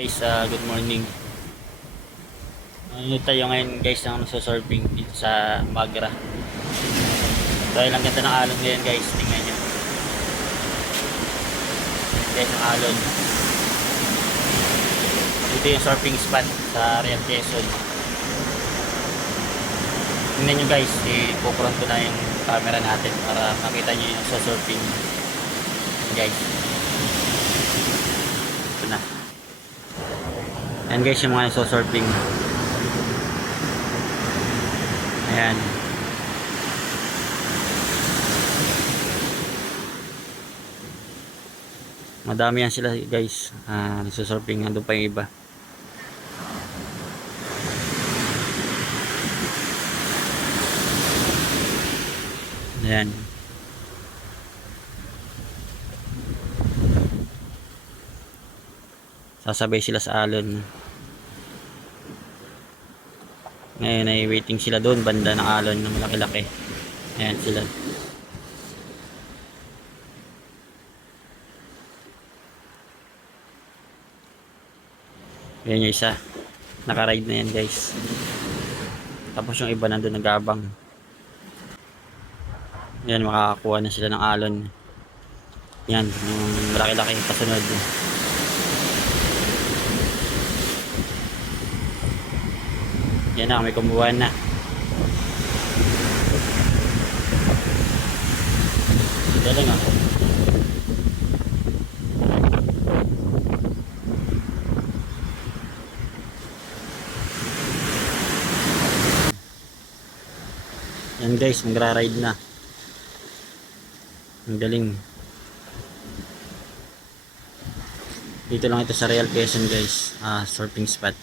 Guys, good morning. Ano tayo ngayon guys ng surfing dito sa Magra. Dahil ang ganda ng alon ngayon guys, tingnan nyo. Guys, ang alon. Dito yung surfing spot sa Real Quezon. Tingnan nyo guys, ipupurant ko na yung camera natin para makita nyo yung surfing. Guys. Ito na. Ayan guys yung mga surfing. Ayan. Madami yan sila guys. Nagsusurfing. Nandun pa yung iba. Ayan. Sasabay sila sa alon. Ngayon ay waiting sila doon banda ng alon na malaki-laki. Ayan sila. Ayan yung isa. Naka-ride na yan guys. Tapos yung iba nandun nag-abang. Ayan, makakakuha na sila ng alon. Yan, yung malaki-laki pasunod. Yan na, may kumuha na. Galing ah. Yan guys, magra-ride na. Ang galing. Dito lang ito sa Real Quezon guys. Surfing spot.